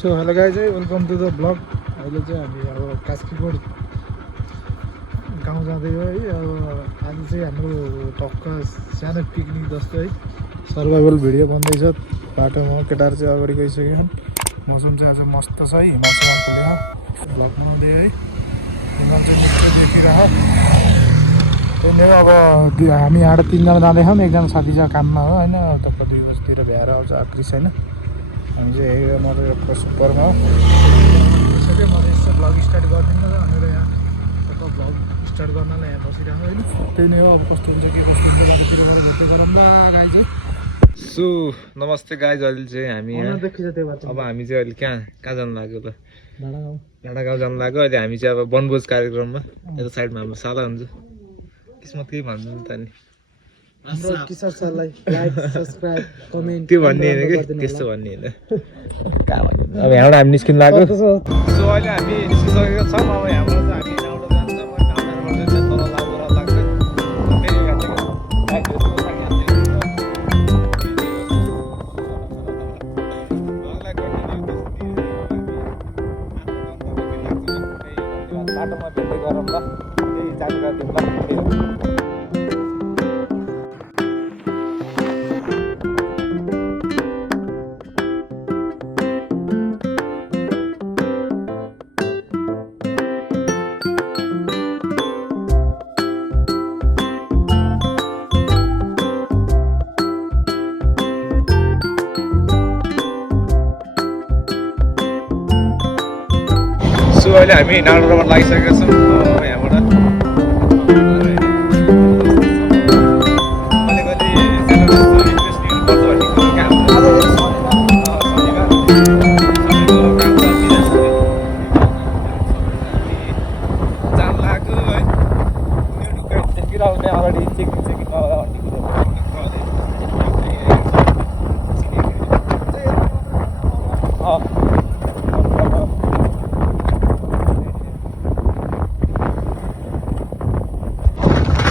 So hello guys है welcome to the blog. अहिले चाहिँ हामी अब कास्कीकोट गाउँ जाँदै हो है। अब आज चाहिँ हाम्रो टक्क सानो पिकनिक जस्तो है सर्भाइभल भिडियो बन्दैछ। बाटोमा केटाहरू चाहिँ अगाडि गइसकेका छन्। मौसम चाहिँ आज मस्त छ है, हिमाल खुलेर ब्लग बनाउँदै है। हिमाल चाहिँ निकै देखिरह त्यही अब हामी यहाँ 3जना जाँदैछौँ। एकजना साथी छ काममा हो होइन, टक्क 2 बजीतिर भ्याएर आउँछ क्रिस होइन। हामी चाहिँ म चाहिँ सुपरमा हो सक्यो। म चाहिँ यसो भ्लग स्टार्ट गरिदिनु न भनेर यहाँ टक्क भ्लग स्टार्ट गर्नलाई यहाँ बसिरहेको होइन। त्यही नै हो, अब कस्तो हुन्छ के कस्तो हुन्छ बाटोतिर गएर भेट्दै गरौँ ल गाई चाहिँ। सो नमस्ते गाइज, अहिले चाहिँ हामी अब हामी चाहिँ अहिले कहाँ जानु लाग्यो त? डाँडागाउँ जानु लाग्यो। अहिले हामी चाहिँ अब वनभोज कार्यक्रममा यता साइडमा हाम्रो सादा हुन्छ। किस्मत केही भन्नु त नि हाम्रो किशोर सरलाई लाइक सब्स्क्राइब कमेन्ट त्यो भन्ने होइन कि त्यस्तो भन्ने होइन। कहाँ भन्नु अब यहाँबाट हामी निस्किनु लाग्यो। सो अहिले हामी निस्किसकेको छौँ। अब यहाँबाट चाहिँ हामी यहाँबाट जान्छ तल लाग्छ बाटोमा भेट्दै गरौँ ल, त्यही जानकारी दिउँ ल। सो अहिले हामी डाँडामा लागिसकेका छौँ। यहाँबाट जाम लाग्यो है। देखिरहने अगाडि चेकिङ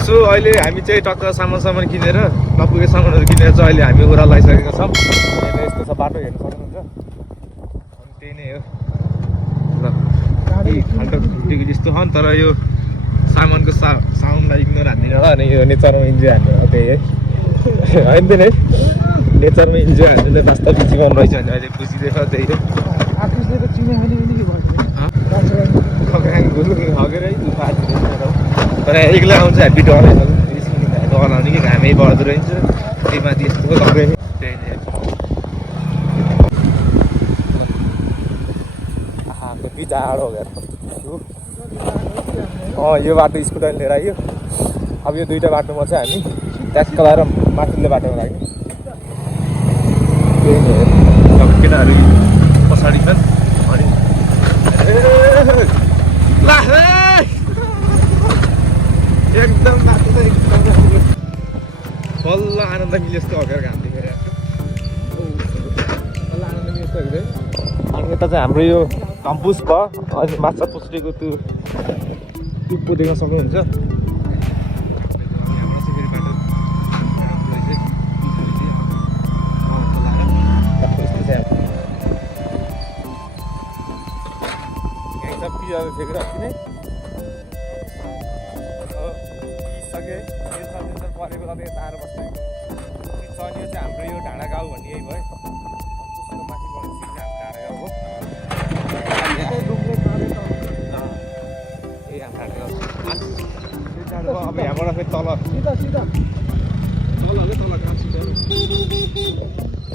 सो अहिले हामी चाहिँ टक्क सामान किनेर नपुगे सामानहरू किनेर चाहिँ अहिले हामी ओह्रालो आइसकेका छौँ। हेर्नु यस्तो छ बाटो, हेर्नु सक्नुहुन्छ। अनि त्यही नै हो ल, खाल्टो खुट्टीको जस्तो छ नि, तर यो सामानको साउन्डलाई इग्नोर हान्दिनँ होला। अनि यो नेचरमा इन्जोय हान्नु त्यही है होइन नि है, नेचरमा इन्जोय हान्नु त वास्तविक जीवन रहेछ भने अहिले बुझिँदैछ। त्यही हो तर एक्लै आउँछ हेप्पी डराइन्छ डराउने कि घामै बढ्दो रहन्छ। त्यही माथि यस्तो लग्यो त्यही नै कति जाडो हो यार। यो बाटो स्कुटर लिएर आयो। अब यो दुईवटा बाटोमा चाहिँ हामी ट्याक्क लगाएर माथिल्लो बाटोमा लाग्ने। त्यही नै हो, केटाहरू पछाडि छन् अनि एकदम माथि त एकदम बल्ल आनन्द मिल्यो जस्तो हकेर घाम देखेर बल्ल आनन्द मिल्यो जस्तो हकेर। अनि यता चाहिँ हाम्रो यो कम्पुस भयो। अनि माछा पुछ्रेको त्यो टुप्पो देख्न सक्नुहुन्छ। फेरि अस्ति नै परेको त तार बस्ने चल्यो चाहिँ हाम्रो यो डाँडागाउँ भन्ने यही भयो। कस्तो माथि बढ्छ हाम्रो डाँडागाउँ हो। ए हाम्रो डाँडागाउँ अब यहाँबाट फेरि तल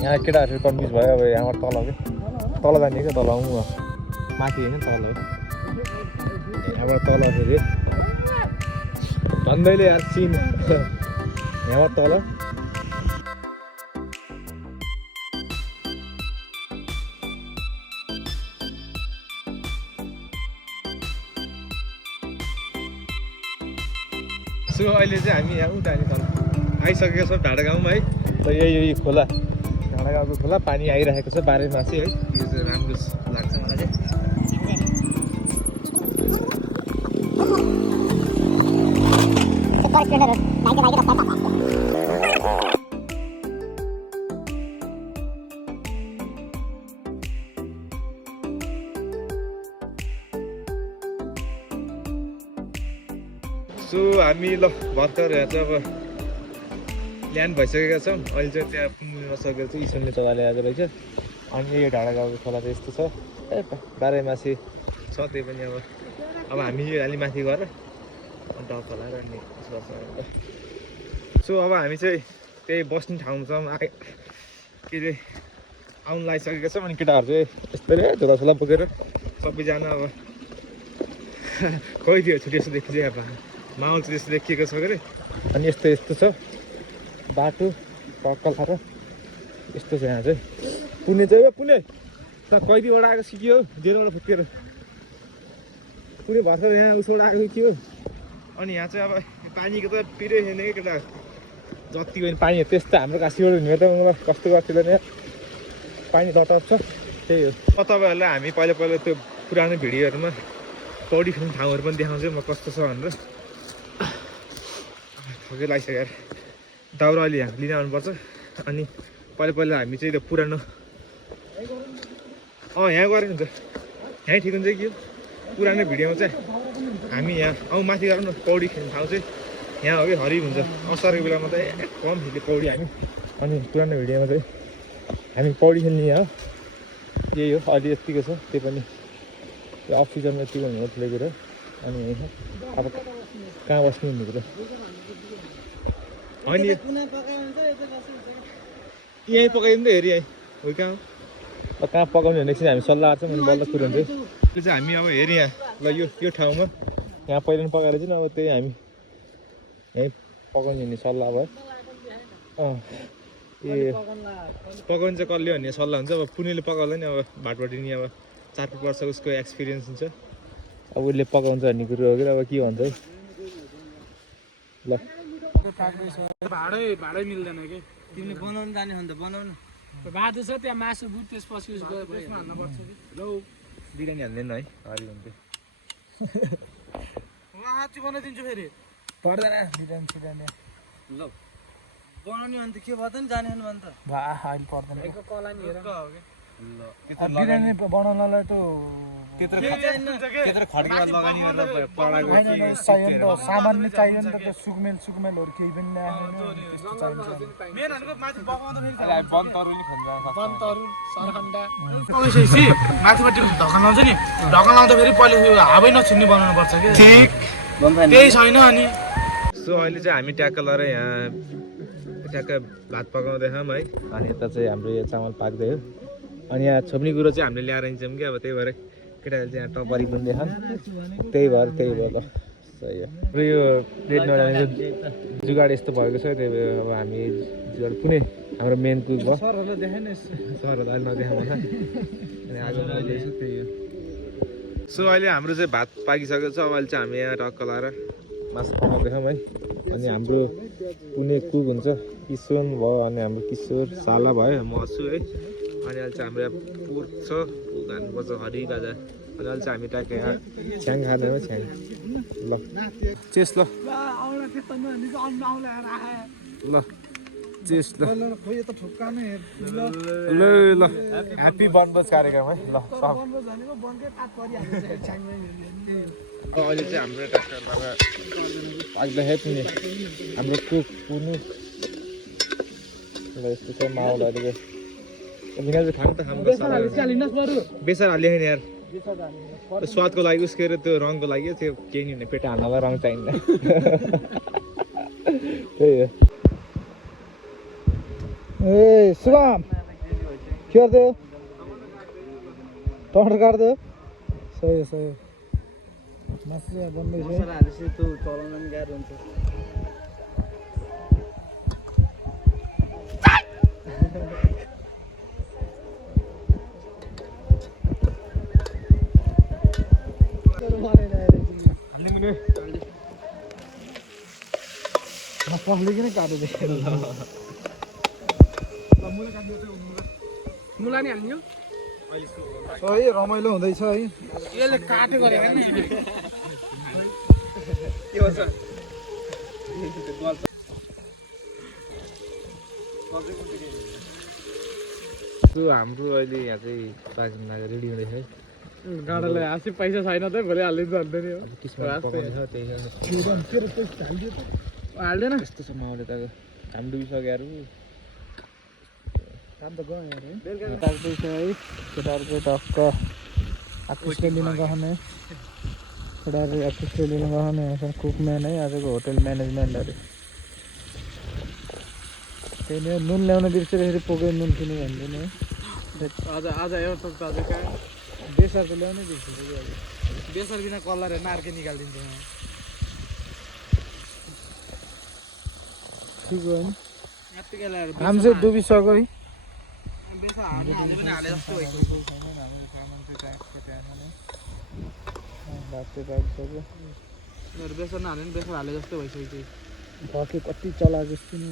यहाँ केटाहरू कन्फ्युज भयो। अब यहाँबाट तल तल जाने क्या, तल आउँ माथि होइन तल हो। यहाँबाट तल फेरि भन्दैले यार सिन यहाँबाट तल। सो अहिले चाहिँ हामी यहाँ उता आइसकेको छौँ डाँडागाउँमा है। त यही खोला डाँडागाउँको खोला पानी आइरहेको छ बाह्रैमासे है। यो चाहिँ राम्रो लाग्छ मलाई चाहिँ। सो हामी ल भर्खर यहाँ चाहिँ अब ल्यान्ड भइसकेका छौँ। अहिले चाहिँ त्यहाँ पुग्न सकेको छ इसनले चलाले आएको रहेछ। अनि यो ढाडा गाउँको खोला चाहिँ यस्तो छ ए बाह्रैमासी छ। त्यही पनि अब हामी यो अलि माथि गएर अन्त खोला र अनि गर्छ। सो अब हामी चाहिँ त्यही बस्ने ठाउँसम्म के अरे आउनु लागिसकेका छौँ। अनि केटाहरू चाहिँ यस्तै झोलासोला बोकेर सबैजना अब गइदियो छुट्टी यस्तो देखि चाहिँ अब माहौल चाहिँ यस्तो देखिएको छ के अरे। अनि यस्तो यस्तो छ बाटो टक्कल र यस्तो छ यहाँ चाहिँ। पुणे चाहिँ पुणे कैदीबाट आएको सिकियो जेलबाट फुकेर पुणे भर्खर यहाँ उसबाट आएको के हो। अनि यहाँ चाहिँ अब पानीको त पिरै छैन कि केटा जति पनि पानी त्यस्तो हाम्रो काशीबाट हुने त मलाई कस्तो गर्थ्यो यहाँ पानी तटप छ। त्यही हो तपाईँहरूलाई हामी पहिला पहिला त्यो पुरानो भिडियोहरूमा पौडी खेल्ने ठाउँहरू पनि देखाउँछु म कस्तो छ भनेर। थकै लागिसक्यो दाउरा अलि यहाँ लिन आउनुपर्छ। अनि पहिला पहिला हामी चाहिँ त्यो पुरानो यहाँ गऱ्यो नि त यहीँ ठिक हुन्छ कि पुरानो भिडियोमा चाहिँ हामी यहाँ माथि गरौँ न पौडी खेल्ने ठाउँ चाहिँ यहाँ हो कि हरिब हुन्छ असारको बेलामा त कम खेल्यो पौडी हामी। अनि पुरानो भिडियोमा चाहिँ हामी पौडी खेल्ने यहाँ यही हो अलि यतिको छ त्यो पनि त्यो अफ सिजनमा यतिको हुने ठुलो कुरो। अनि अब कहाँ बस्ने भन्ने कुरो अनि यहीँ पकाइदिउँ त हेरि यहीँ हो कहाँ अब कहाँ पकाउने भने एकछिन हामी सल्लाह गर्छौँ। अनि बल्ल कुरो हुन्छ अहिले चाहिँ हामी अब हेरि यहाँ ल यो ठाउँमा यहाँ पहिला पनि पकाएर चाहिँ अब त्यही हामी यहीँ पकाउने भन्ने सल्लाह भयो। ए पकाउनु चाहिँ कसले भन्ने सल्लाह हुन्छ। अब पुणेले पकाउँदैन अब भाटपाटी नि अब 4-5 वर्ष उसको एक्सपिरियन्स हुन्छ। अब उसले पकाउँछ भन्ने कुरो हो कि अब के भन्छ है ल भाडै मिल्दैन कि तिमीले बनाउनु जाने हो भने त बनाउनु बाटो छ त्यहाँ मासु बुट त्यसपछि उस गयो त्यसमा हाल्नु पर्छ कि लौ बिरयानी हाल्दैन है हरि हुन्थ्यो हाती बनाइदिन्छु फेरि पर्दैन बिरयानी सिरयानी ल बनाउने भने त के भयो त नि जाने भने त भा अहिले पर्दैन एक कला नि हेर बिरयानी बनाउनलाई त त्यत्रो खड्कीमा लगानी मतलब पडाको सामान नै चाहियो नि त त्यो सुकमेलहरू केही पनि ल्याएन। मेन भनेको माथि पकाउँदा फेरि हामी बन तरुल नि खन्छ बन तरुल सरखण्डा पकाइसकेपछि माथिपट्टि ढक्कन लाउँछ नि ढक्कन लाउँदा फेरि पहिले हावै नछुन्ने बनाउनु पर्छ कि ठिक त्यही छैन। अनि सो अहिले चाहिँ हामी ट्याक्क लगाएर यहाँ ट्याक्क भात पकाउँदैछौँ है। अनि यता चाहिँ हाम्रो यो चामल पाक्दै हो। अनि यहाँ छोप्ने कुरो चाहिँ हामीले ल्याएर हिँड्छौँ कि अब त्यही भएर केटाहरूले चाहिँ यहाँ टपरी गुन्दैछन् त्यही भएर ल सही हो। र यो प्लेट नजाने जुगाड यस्तो भएको छ त्यही भएर अब हामी जुगाड कुनै हाम्रो मेन कुक भयो सरहरूलाई देखाएन सरहरू अहिले नदेखाउँ होला। अनि आज त्यही हो। सो अहिले हाम्रो चाहिँ भात पाकिसकेको छ। अब अहिले चाहिँ हामी यहाँ टक्क लगाएर मासु पकाउँदैछौँ है। अनि हाम्रो कुनै कुक हुन्छ किशोर भयो अनि हाम्रो किशोर साला भयो म छु है। अनि अहिले चाहिँ हाम्रो यहाँ पोर्क छ हाल्नुपर्छ हरि गाजा। अनि अहिले चाहिँ हामी ट्याक्क यहाँ छ्याङ खाँदैनौँ छ्याङ ल चेस ल ल चेस ल ल ल ह्याप्पी वनभोज कार्यक्रम है ल अहिले चाहिँ हाम्रो ट्र्याक्टरबाट पाक्दाखेरि हाम्रो कुक पुग्नु ल यस्तो छ माहौल अहिलेको बिना चाहिँ खानु त खानु बेसार हाल्यो नि यार स्वादको लागि उसको त्यो रङको लागि त्यो केही नि हुने पेट हाल्नलाई रङ चाहिन्न त्यही हो। ए सुभाम के गर्दै टमाटर काट्दै सही हो सही हो मासु बन्दैछ हालेपछि त्यो चलाउन पनि गाह्रो हुन्छ। पहले काटो देखेर मुला नि हाल्ने सही रमाइलो हुँदैछ है। यसले काट्यो गरे हैन के भन्छ हाम्रो अहिले यहाँ चाहिँ पाकिन लागि रेडी हुँदैछ है। गाडालाई हाँसी पैसा छैन त भोलि हालिदिन्छ भन्दै नि हो हाल्दैन यस्तो छ माउले त घाम डुबिसक्यो काम त गयो यार है केटाहरू चाहिँ है केटाहरू चाहिँ टक्क आकृष्ट लिन गहने केटाहरू आकृष्ट लिन गहने कुकम्यान है आजको होटल म्यानेजमेन्ट अरे त्यही नै नुन ल्याउन बिर्सेर पोके नुन किन्यो भन्दैन है आज आज एउटा त आज कहाँ बेसार त ल्याउनै बिर्सेर बेसर बिना कलर हेर्न अर्कै निकालिदिन्छु म ठिक हो नि यत्तिकै ल्याएर घाम चाहिँ डुबिसक्यो है बेसर हाल्ने हाले पनि हाले जस्तो भएको बेसर नहाले नि बेसर हाले जस्तो भइसक्यो भके कति चला जस्तो नि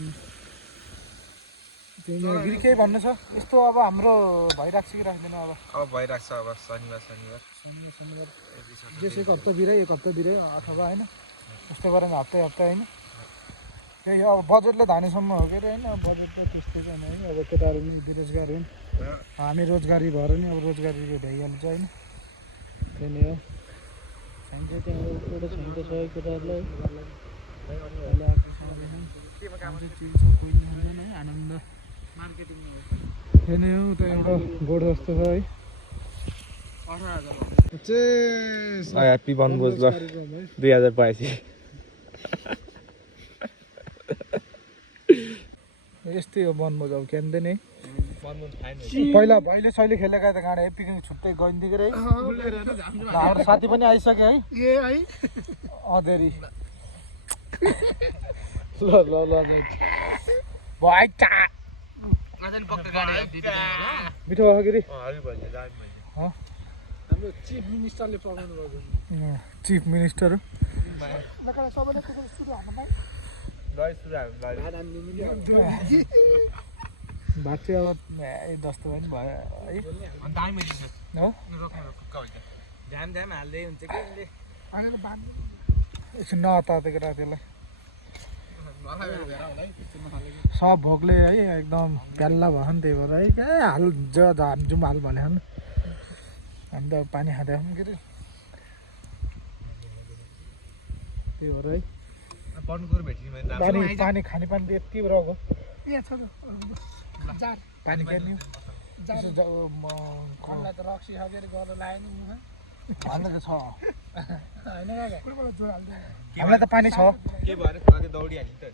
फेरि केही भन्नु छ यस्तो अब हाम्रो भइरहेको छ कि राख्दैन अब भइरहेको छ अब शनिबार शनिबार जेस एक हप्ता बिराइ अथवा होइन त्यस्तो गरेर हप्ता होइन त्यही अब बजेटले धानेसम्म हो के अरे होइन बजेटमा त्यस्तो चाहिँ होइन है अब केटाहरू पनि बेरोजगार हुन् हामी रोजगारी भएर नि अब रोजगारीको भइहाल्छ होइन त्यही नै हो चाहिन्छ त्यहाँ एउटा चाहिन्छ सबै केटाहरूलाई कोही हुँदैन है आनन्द मार्केटिङ त्यही नै हो त एउटा गोड जस्तो छ है 18,000 ह्याप्पी बनभोज ल 2082 यस्तै हो बनभोज अब क्यान्दैन है पहिला भैले सहिले खेलेका त गाडा पिकनिक छुट्टै गइन्थ्यो के है हाम्रो साथी पनि आइसक्यो है ए है अधेरी ल ल ल भाइ चा आजन पक्का गाडी दिदी मिठो भयो के हाम्रो चिफ मिनिस्टरले पकाउनु भएको चिफ मिनिस्टर लकडा सबैले सुरु हाल्न पाइ भात चाहिँ अब जस्तो पनि भयो है अनि दाइ मैले हो ध्यान हाल्दै हुन्छ कि यसले एकछिन नतातेको रात त्यसलाई सब भोकले है एकदम प्याल्ला भयो नि त्यही भएर है क्या हाल जाउँ हाल भने हामी त पानी खाँदै छौँ के अरे त्यही भएर है पानी खाने पानी त यति रहेको पानी खेल्ने त रक्सी सकेर गरेर लायो नि मुख हाल्नु त छ होइन हामीलाई त पानी छ के भएर दौडिहाल्यो नि त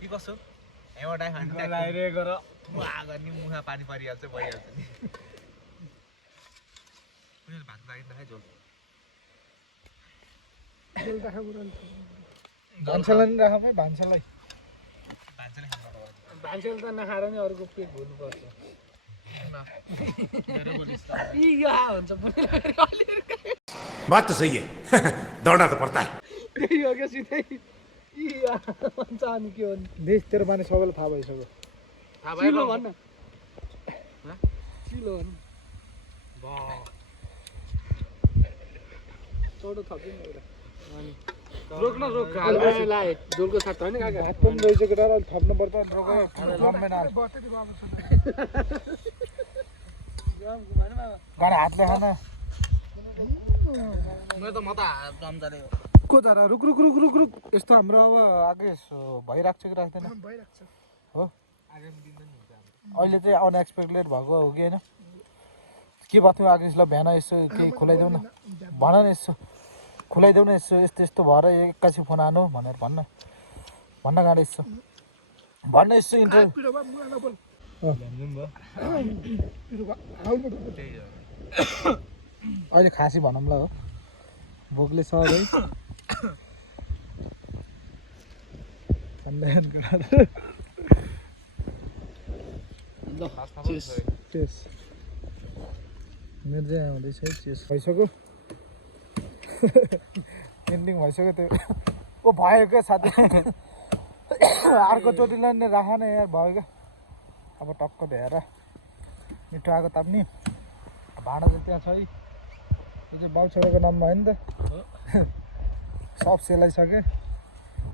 के कसो एउटा गर्ने मुखा पानी परिहाल्छ भइहाल्छ नि भात लाग्यो त झोल भान्सालाई नि राखौँ है भान्सालाई भान्सेल त नखाएर नि अरूको पेट भुल्नुपर्छ बात तो सही है दौड़ना तो पड़ता है त्यही हो क्या सिधै भन्छ अनि के हो देश तेरो माने सबैलाई थाहा भइसक्यो थाहा भयो भन्न चिलो भन् चौडो थपिन् एउटा रोक न रोक लाए झोलको साथ होइन काका भात पनि रहेछ केटा अहिले थप्नुपर्छ रोक्यो जम्मेन गाडा हातले खान म त चम्चाले हो को जरा रुक रुक रुक रुक रुक यस्तो हाम्रो अब आगे भइरहेको छ कि राख्दैन भइरहेको छ हो अहिले चाहिँ अनएक्सपेक्टेड भएको हो कि होइन के भएको थियो आगेसलाई बिहान यसो केही खुलाइदेऊ न भन न यसो खुलाइदेऊ न यसो यस्तो यस्तो भएर एक्कासी फोन आनु भनेर भन्न गाडी यसो भन्न यसो इन्टरभ्यू अहिले खासी भनौँ ल हो भोकले छ है चेस मेरो चाहिँ आउँदैछ है चेस भइसक्यो एन्डिङ भइसक्यो त्यो ओ भयो क्या साथी अर्कोचोटिलाई नै राख न यार भयो क्या अब टक्क भ्याएर मिठो आएको ताप्ने भाँडा चाहिँ त्यहाँ छ है यो चाहिँ बाउछोराको नाममा होइन त सब सेलाइसकेँ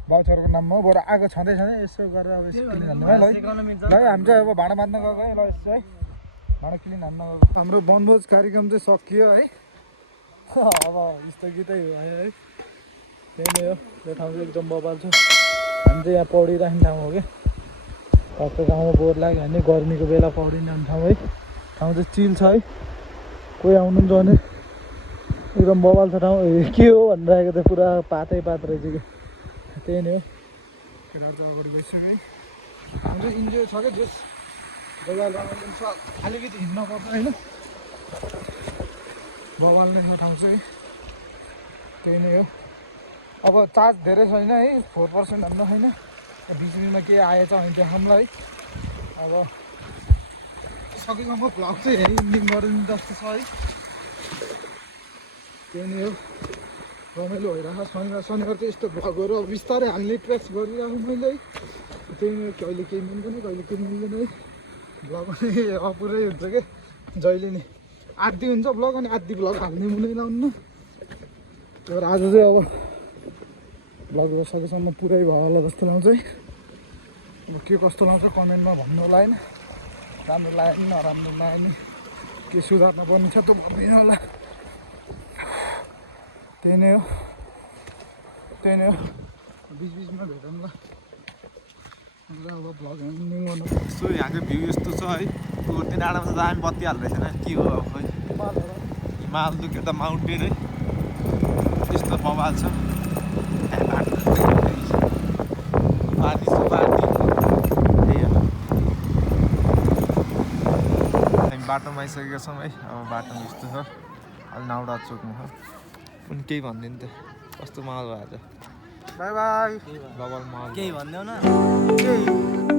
बाउछोराको नाममा हो बरु आगो छँदै छँदै यसो गरेर अब यसो क्लिन हाल्नु है ल हामी चाहिँ अब भाँडा माझ्न गएको है ल यसो है भाँडा क्लिन हान्न हाम्रो वनभोज कार्यक्रम चाहिँ सकियो है अब स्थगितै भयो है त्यही नै हो यो ठाउँ चाहिँ एकदम बबाल छ हामी चाहिँ यहाँ पौडिराख्ने ठाउँ हो क्या टक्क गाउँमा बोर लाग्यो भने गर्मीको बेला पौडिने ठाउँ है ठाउँ चाहिँ चिल छ है कोही आउनुहुन्छ भने एकदम बबाल छ ठाउँ के हो भनिरहेको त पुरा पातै पात रहेछ कि त्यही नै हो केटाहरू चाहिँ अगाडि गइसक्यो है हाम्रो चाहिँ इन्जोय छ क्या जस बबाल छ अलिकति हिँड्न पर्छ होइन बबाल नै छ ठाउँ चाहिँ त्यही नै हो अब चार्ज धेरै छैन है 4% भन्नु छैन बिचमा के आएछ भने देखाउँला है अब सकेसम्म भ्लग चाहिँ एन्डिङ गरिदिनु जस्तो छ है त्यही नै हो रमाइलो भइरहेको शनिबार शनिबार चाहिँ यस्तो भ्लगहरू अब बिस्तारै हाल्ने ट्र्याक्स गरिरहेको मैले है त्यही नै कहिले केही मिल्दैन कहिले केही मिल्दैन है भ्लग पनि अपुरै हुन्छ क्या जहिले नि आधी हुन्छ भ्लग अनि आधी भ्लग हाल्ने मुनै लाउनु तर आज चाहिँ अब भ्लग सकेसम्म पुरै भयो होला जस्तो लाउँछ है अब के कस्तो लाउँछ कमेन्टमा भन्नु होला होइन राम्रो लाग्यो नि नराम्रो लाग्यो नि के सुधार्नु पर्ने छ त भन्दैन होला त्यही नै हो बिचबिचमा भेटौँ ल अब भ्लग एन्डिङ गर्नु सो यहाँको भ्यू यस्तो छ है त्यो डाँडामा त दामी बत्ती हाल्दैछ के हो अब खोइ हिमाल त के त माउन्टेन है त्यस्तो बबाल छ पानी छ पानी त्यही हो हामी बाटोमा आइसकेका छौँ है अब बाटोमा यस्तो छ अलि नाउडा चोक्नु छ पनि केही भन्दैन त कस्तो माहौल भयो आज बाई बाई बबाल माहौल केही भन्दैनौ न